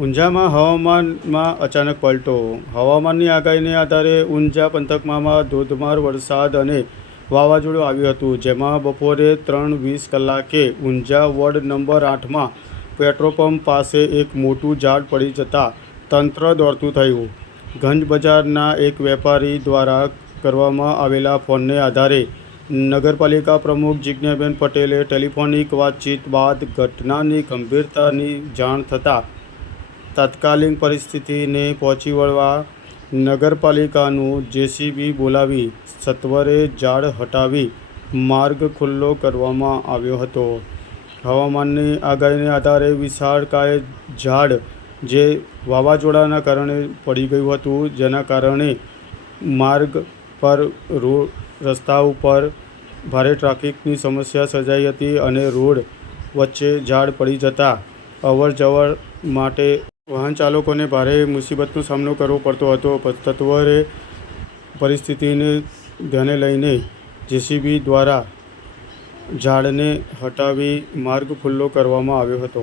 ઊંઝામાં હવામાનમાં અચાનક પલટો. હવામાનની આગાહીને આધારે ઊંઝા પંથકમાં ધોધમાર વરસાદ અને વાવાઝોડું આવ્યું હતું, જેમાં બપોરે ત્રણ વીસ કલાકે ઊંઝા વોર્ડ નંબર આઠમાં પેટ્રોલ પંપ પાસે એક મોટું ઝાડ પડી જતાં તંત્ર દોડતું થયું. ગંજ બજારના એક વેપારી દ્વારા કરવામાં આવેલા ફોનને આધારે નગરપાલિકા પ્રમુખ જિજ્ઞાબેન પટેલે ટેલિફોનિક વાતચીત બાદ ઘટનાની ગંભીરતાની જાણ થતાં તાત્કાલિક પરિસ્થિતિને પહોંચી વળવા નગરપાલિકાનું જેસીબી બોલાવી સત્વરે ઝાડ હટાવી માર્ગ ખુલ્લો કરવામાં આવ્યો હતો. હવામાનની આગાહીને આધારે વિશાળકાય ઝાડ જે વાવાઝોડાના કારણે પડી ગયું હતું, જેના કારણે માર્ગ પર રોડ રસ્તા ઉપર ભારે ટ્રાફિકની સમસ્યા સર્જાઈ હતી અને રોડ વચ્ચે ઝાડ પડી જતાં અવર જવર માટે વાહન ચાલકોને ભારે મુસીબતનો સામનો કરવો પડતો હતો. તત્વરે પરિસ્થિતિને ધ્યાને લઈને જેસીબી દ્વારા ઝાડને હટાવી માર્ગ ખુલ્લો કરવામાં આવ્યો હતો.